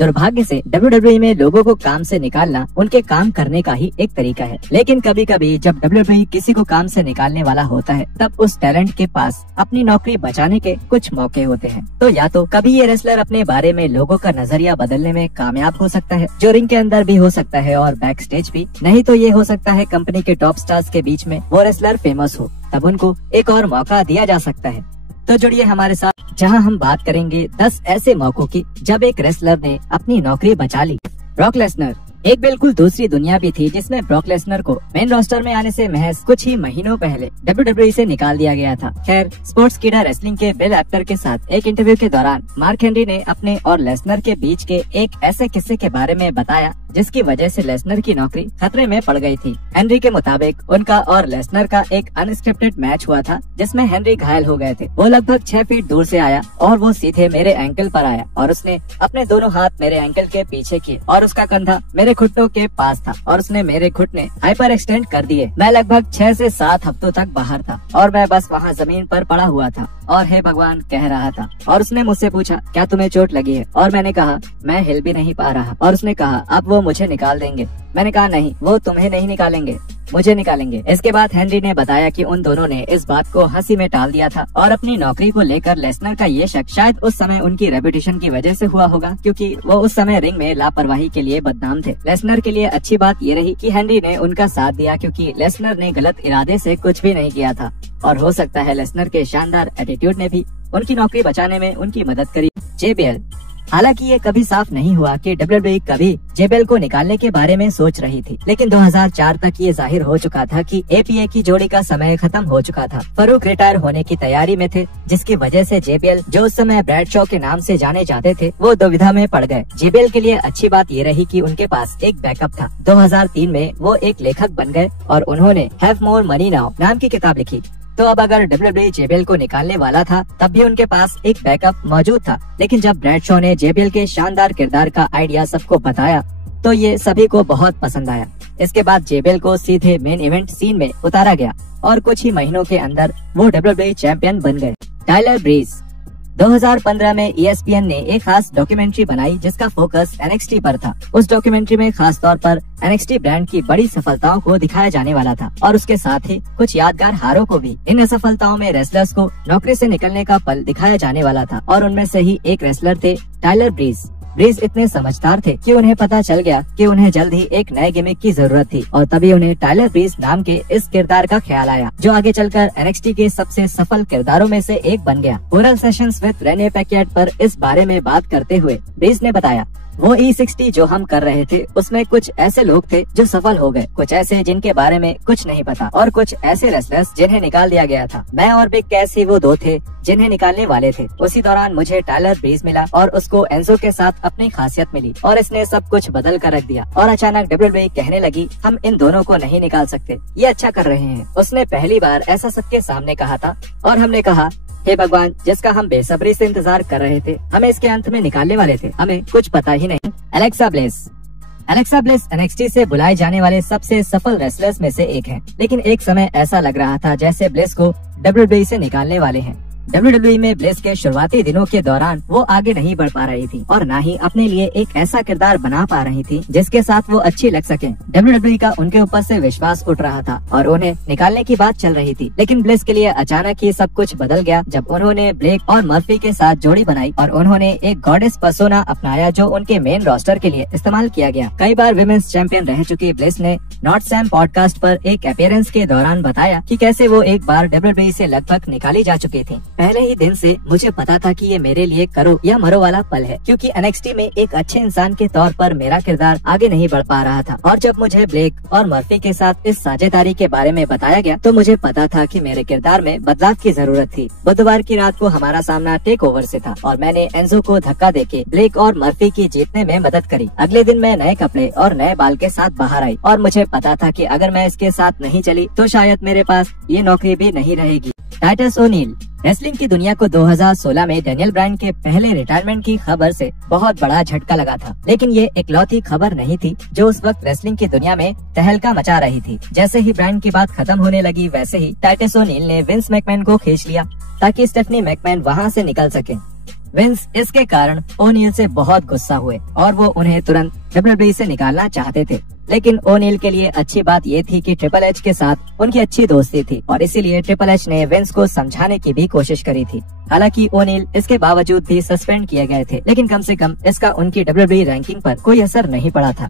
दुर्भाग्य से WWE में लोगों को काम से निकालना उनके काम करने का ही एक तरीका है। लेकिन कभी कभी जब WWE किसी को काम से निकालने वाला होता है तब उस टैलेंट के पास अपनी नौकरी बचाने के कुछ मौके होते हैं। तो या तो कभी ये रेसलर अपने बारे में लोगों का नजरिया बदलने में कामयाब हो सकता है, जो रिंग के अंदर भी हो सकता है और बैक स्टेज भी। नहीं तो ये हो सकता है कंपनी के टॉप स्टार्स के बीच में वो रेसलर फेमस हो, तब उनको एक और मौका दिया जा सकता है। तो जुड़िए हमारे साथ, जहां हम बात करेंगे 10 ऐसे मौकों की जब एक रेसलर ने अपनी नौकरी बचा ली। Brock Lesnar. एक बिल्कुल दूसरी दुनिया भी थी जिसमें ब्रॉक लेसनर को मेन रोस्टर में आने से महज कुछ ही महीनों पहले WWE से निकाल दिया गया था। खैर, स्पोर्ट्स कीड़ा रेसलिंग के बिल एक्टर के साथ एक इंटरव्यू के दौरान मार्क हेनरी ने अपने और लेसनर के बीच के एक ऐसे किस्से के बारे में बताया जिसकी वजह से लेसनर की नौकरी खतरे में पड़ गई थी। हेनरी के मुताबिक उनका और लेसनर का एक अनस्क्रिप्टेड मैच हुआ था जिसमें हेनरी घायल हो गए थे। वो लगभग 6 फीट दूर से आया और वो सीधे मेरे एंकल पर आया और उसने अपने दोनों हाथ मेरे एंकल के पीछे किए और उसका कंधा मेरे घुटनों के पास था और उसने मेरे घुटने हाइपर एक्सटेंड कर दिए। मैं लगभग 6 से 7 हफ्तों तक बाहर था और मैं बस वहाँ जमीन पर पड़ा हुआ था और हे भगवान कह रहा था। और उसने मुझसे पूछा, क्या तुम्हें चोट लगी है? और मैंने कहा, मैं हिल भी नहीं पा रहा। और उसने कहा, अब वो मुझे निकाल देंगे। मैंने कहा, नहीं, वो तुम्हें नहीं निकालेंगे, मुझे निकालेंगे। इसके बाद हेनरी ने बताया कि उन दोनों ने इस बात को हंसी में टाल दिया था और अपनी नौकरी को लेकर लेसनर का ये शक शायद उस समय उनकी रेपुटेशन की वजह से हुआ होगा, क्योंकि वो उस समय रिंग में लापरवाही के लिए बदनाम थे। लेसनर के लिए अच्छी बात ये रही कि हेनरी ने उनका साथ दिया, क्योंकि लेसनर ने गलत इरादे से कुछ भी नहीं किया था और हो सकता है लेसनर के शानदार एटीट्यूड ने भी उनकी नौकरी बचाने में उनकी मदद करी। JBL। हालांकि ये कभी साफ नहीं हुआ कि WWE कभी JBL को निकालने के बारे में सोच रही थी, लेकिन 2004 तक ये जाहिर हो चुका था कि APA की जोड़ी का समय खत्म हो चुका था। फरूक रिटायर होने की तैयारी में थे, जिसकी वजह से JBL, जो उस समय ब्रैडशॉ के नाम से जाने जाते थे, वो दुविधा में पड़ गए। JBL के लिए अच्छी बात ये रही कि उनके पास एक बैकअप था। 2003 में वो एक लेखक बन गए और उन्होंने हैव मोर मनी नाउ नाम की किताब लिखी। तो अब अगर WWE JBL को निकालने वाला था तब भी उनके पास एक बैकअप मौजूद था। लेकिन जब ब्रैडशॉ ने JBL के शानदार किरदार का आइडिया सबको बताया तो ये सभी को बहुत पसंद आया। इसके बाद JBL को सीधे मेन इवेंट सीन में उतारा गया और कुछ ही महीनों के अंदर वो WWE चैंपियन बन गए। Tyler bridge. 2015 में ESPN ने एक खास डॉक्यूमेंट्री बनाई जिसका फोकस NXT पर था। उस डॉक्यूमेंट्री में खास तौर पर NXT ब्रांड की बड़ी सफलताओं को दिखाया जाने वाला था और उसके साथ ही कुछ यादगार हारों को भी। इन असफलताओं में रेसलर्स को नौकरी से निकलने का पल दिखाया जाने वाला था और उनमें से ही एक रेसलर थे टाइलर ब्रीज। ब्रीज इतने समझदार थे कि उन्हें पता चल गया कि उन्हें जल्द ही एक नए गिमिक की जरूरत थी और तभी उन्हें टाइलर ब्रीज नाम के इस किरदार का ख्याल आया, जो आगे चलकर NXT के सबसे सफल किरदारों में से एक बन गया। Oral sessions with Rene packet पर इस बारे में बात करते हुए ब्रीज ने बताया, वो E60 जो हम कर रहे थे उसमें कुछ ऐसे लोग थे जो सफल हो गए, कुछ ऐसे जिनके बारे में कुछ नहीं पता और कुछ ऐसे रेसलर्स जिन्हें निकाल दिया गया था। मैं और बिग कैस ही वो दो थे जिन्हें निकालने वाले थे। उसी दौरान मुझे टाइलर ब्रीज मिला और उसको एंजो के साथ अपनी खासियत मिली और इसने सब कुछ बदल कर रख दिया। और अचानक WWE कहने लगी, हम इन दोनों को नहीं निकाल सकते, ये अच्छा कर रहे हैं। उसने पहली बार ऐसा सबके सामने कहा था और हमने कहा, हे भगवान, जिसका हम बेसब्री से इंतजार कर रहे थे, हमें इसके अंत में निकालने वाले थे, हमें कुछ पता ही नहीं। Alexa bless. Alexa bless NXT से बुलाए जाने वाले सबसे सफल रेसलर्स में से एक है, लेकिन एक समय ऐसा लग रहा था जैसे ब्लेस को WWE से निकालने वाले हैं। WWE में ब्लेस के शुरुआती दिनों के दौरान वो आगे नहीं बढ़ पा रही थी और न ही अपने लिए एक ऐसा किरदार बना पा रही थी जिसके साथ वो अच्छी लग सके। WWE का उनके ऊपर से विश्वास उठ रहा था और उन्हें निकालने की बात चल रही थी। लेकिन ब्लेस के लिए अचानक ही सब कुछ बदल गया जब उन्होंने ब्लेक और मर्फी के साथ जोड़ी बनाई और उन्होंने एक गॉडेस पर्सोना अपनाया जो उनके मेन रोस्टर के लिए इस्तेमाल किया गया। कई बार विमेंस चैंपियन रह चुकी ब्लेस ने नॉट सैम पॉडकास्ट पर एक अपीयरेंस के दौरान बताया कि कैसे वो एक बार WWE से लगभग निकाली जा चुकी थी। पहले ही दिन से मुझे पता था कि ये मेरे लिए करो या मरो वाला पल है, क्योंकि NXT में एक अच्छे इंसान के तौर पर मेरा किरदार आगे नहीं बढ़ पा रहा था। और जब मुझे ब्लेक और मर्फी के साथ इस साझेदारी के बारे में बताया गया तो मुझे पता था कि मेरे किरदार में बदलाव की जरूरत थी। बुधवार की रात को हमारा सामना टेक ओवर से था और मैंने एंजो को धक्का देके ब्लेक और मर्फी की जीतने में मदद करी। अगले दिन मैं नए कपड़े और नए बाल के साथ बाहर आई और मुझे पता था कि अगर मैं इसके साथ नहीं चली तो शायद मेरे पास ये नौकरी भी नहीं रहेगी। Titus O'Neill. रेसलिंग की दुनिया को 2016 में डैनियल ब्रायन के पहले रिटायरमेंट की खबर से बहुत बड़ा झटका लगा था, लेकिन ये इकलौती खबर नहीं थी जो उस वक्त रेसलिंग की दुनिया में तहलका मचा रही थी। जैसे ही ब्रायन की बात खत्म होने लगी वैसे ही टाइटस ओनील ने विंस मैकमैन को खींच लिया ताकि स्टेफनी मैकमैन वहां से निकल सके। विंस इसके कारण ओनील से बहुत गुस्सा हुए और वो उन्हें तुरंत WWE से निकालना चाहते थे। लेकिन ओनील के लिए अच्छी बात ये थी कि ट्रिपल एच के साथ उनकी अच्छी दोस्ती थी और इसीलिए ट्रिपल एच ने विंस को समझाने की भी कोशिश करी थी। हालांकि ओनील इसके बावजूद भी सस्पेंड किए गए थे, लेकिन कम से कम इसका उनकी WWE रैंकिंग पर कोई असर नहीं पड़ा था।